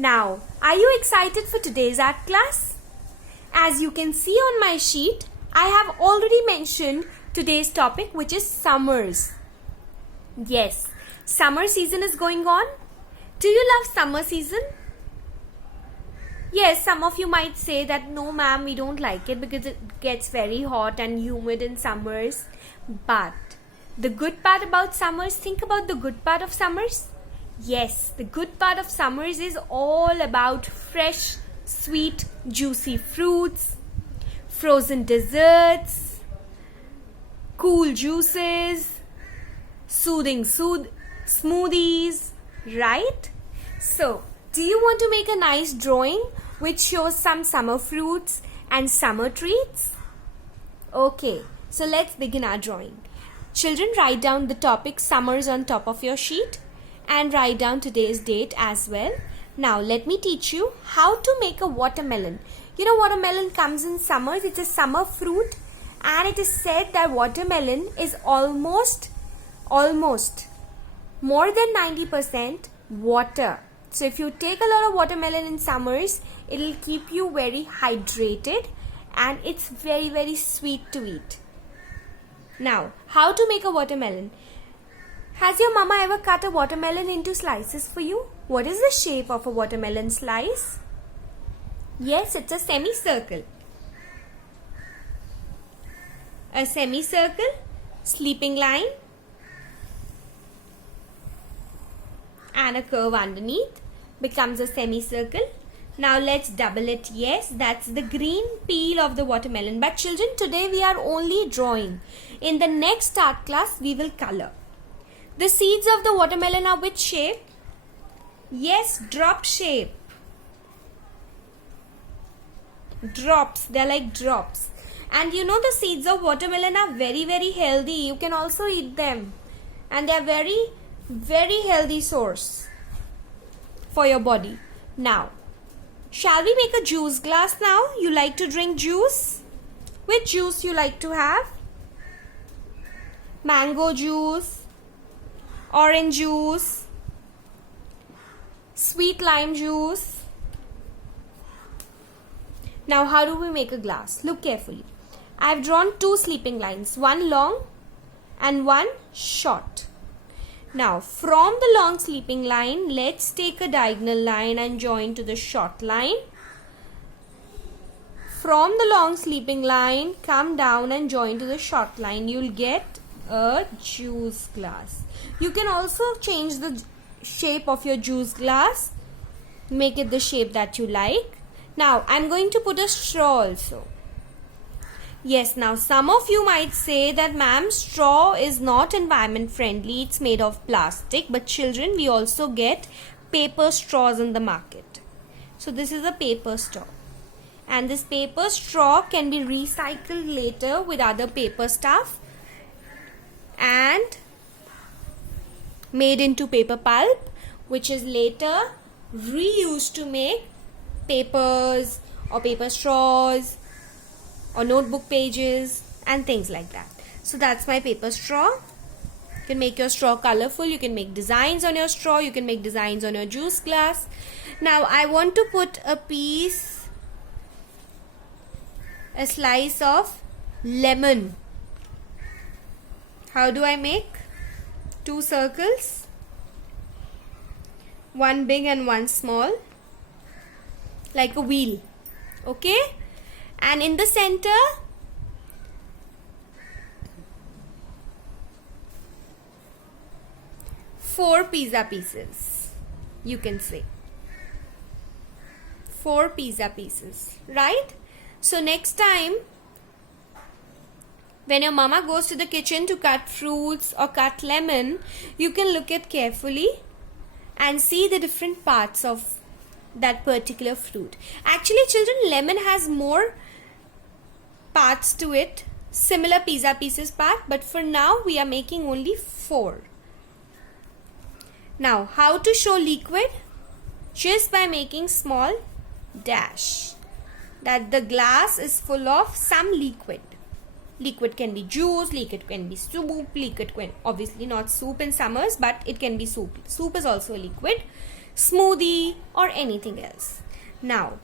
Now, are you excited for today's art class? As you can see on my sheet, I have already mentioned today's topic, which is summers. Yes, summer season is going on. Do you love summer season? Yes, some of you might say that no ma'am, we don't like it because it gets very hot and humid in summers. But the good part about summers, think about the good part of summers. Yes, the good part of summers is all about fresh, sweet, juicy fruits, frozen desserts, cool juices, soothing smoothies, right? So, do you want to make a nice drawing which shows some summer fruits and summer treats? Okay, so let's begin our drawing. Children, write down the topic summers on top of your sheet and write down today's date as well. Now, let me teach you how to make a watermelon. You know, watermelon comes in summers. It's a summer fruit, and it is said that watermelon is almost more than 90% water. So if you take a lot of watermelon in summers, it will keep you very hydrated and it's very sweet to eat. Now, how to make a watermelon? Has your mama ever cut a watermelon into slices for you? What is the shape of a watermelon slice? Yes, it's a semicircle. A semicircle, sleeping line, and a curve underneath becomes a semicircle. Now let's double it. Yes, that's the green peel of the watermelon. But children, today we are only drawing. In the next art class, we will color. The seeds of the watermelon are which shape? Yes, drop shape. Drops, they're like drops. And you know the seeds of watermelon are very healthy. You can also eat them. And they are very healthy source for your body. Now, shall we make a juice glass now? You like to drink juice? Which juice you like to have? Mango juice, orange juice, sweet lime juice. Now, how do we make a glass? Look carefully. I have drawn two sleeping lines, one long and one short. Now, from the long sleeping line, let's take a diagonal line and join to the short line. From the long sleeping line, come down and join to the short line. You'll get a juice glass. You can also change the shape of your juice glass. Make it the shape that you like. Now, I'm going to put a straw also. Yes, now some of you might say that ma'am, straw is not environment friendly, it's made of plastic. But children, we also get paper straws in the market. So this is a paper straw. And this paper straw can be recycled later with other paper stuff and made into paper pulp, which is later reused to make papers or paper straws or notebook pages and things like that. So that's my paper straw. You can make your straw colorful. You can make designs on your straw. You can make designs on your juice glass. Now I want to put a slice of lemon. How do I make? Two circles. One big and one small. Like a wheel. Okay? And in the center, four pizza pieces, you can say. 4 pizza pieces, right? So next time, when your mama goes to the kitchen to cut fruits or cut lemon, you can look at carefully and see the different parts of that particular fruit. Actually, children, lemon has more parts to it, similar pizza pieces part, but for now we are making only 4. Now, how to show liquid? Just by making small dash, that the glass is full of some liquid. Liquid can be juice, liquid can be soup, liquid can obviously not soup in summers, but it can be soup. Soup is also a liquid. smoothie or anything else. Now,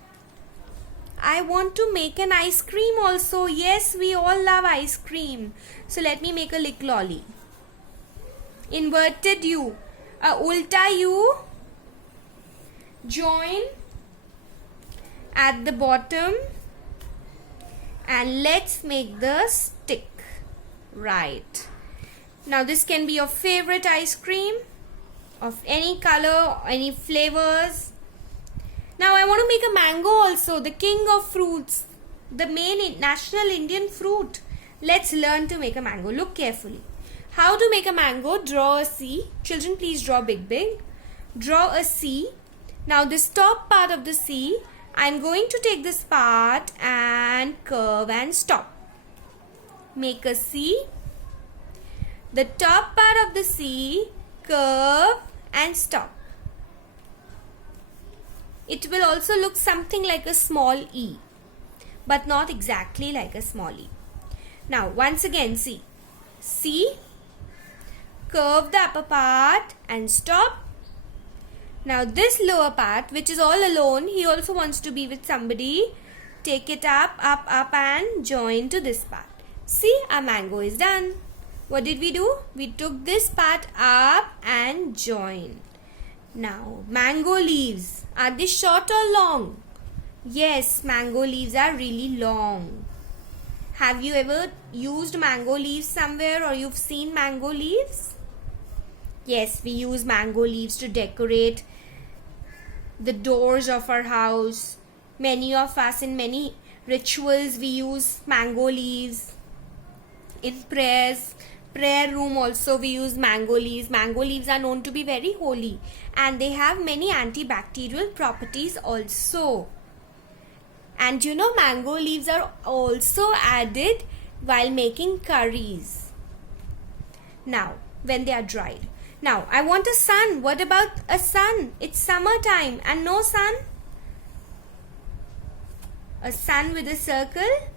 I want to make an ice cream also. Yes, we all love ice cream. So let me make a lick lolly. Inverted U, ulta U, join at the bottom, and let's make the stick. Right. Now this can be your favorite ice cream of any color, any flavors. Now I want to make a mango also, the king of fruits, the main national Indian fruit. Let's learn to make a mango. Look carefully. How to make a mango? Draw a C. Children, please draw big. Draw a C. Now this top part of the C, I'm going to take this part and curve and stop. Make a C. The top part of the C, curve and stop. It will also look something like a small E, but not exactly like a small E. Now once again, see, C, curve the upper part and stop. Now this lower part, which is all alone, he also wants to be with somebody. Take it up and join to this part. See, our mango is done. What did we do? We took this part up and joined. Now, mango leaves. Are they short or long? Yes, mango leaves are really long. Have you ever used mango leaves somewhere, or you've seen mango leaves? Yes, we use mango leaves to decorate the doors of our house. Many of us, in many rituals, we use mango leaves. In prayer room also we use mango leaves. Mango leaves are known to be very holy, and they have many antibacterial properties also. And you know, mango leaves are also added while making curries. Now, when they are dried. Now, I want a sun. What about a sun? It's summertime and no sun. A sun with a circle.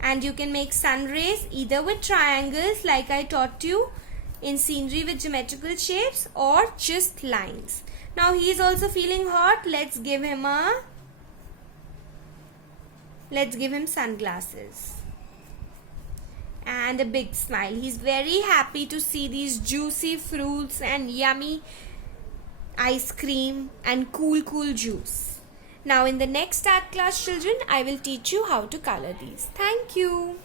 And you can make sun rays either with triangles like I taught you in scenery with geometrical shapes, or just lines. Now he is also feeling hot. Let's give him sunglasses and a big smile. He's very happy to see these juicy fruits and yummy ice cream and cool juice. Now in the next art class, children, I will teach you how to color these. Thank you.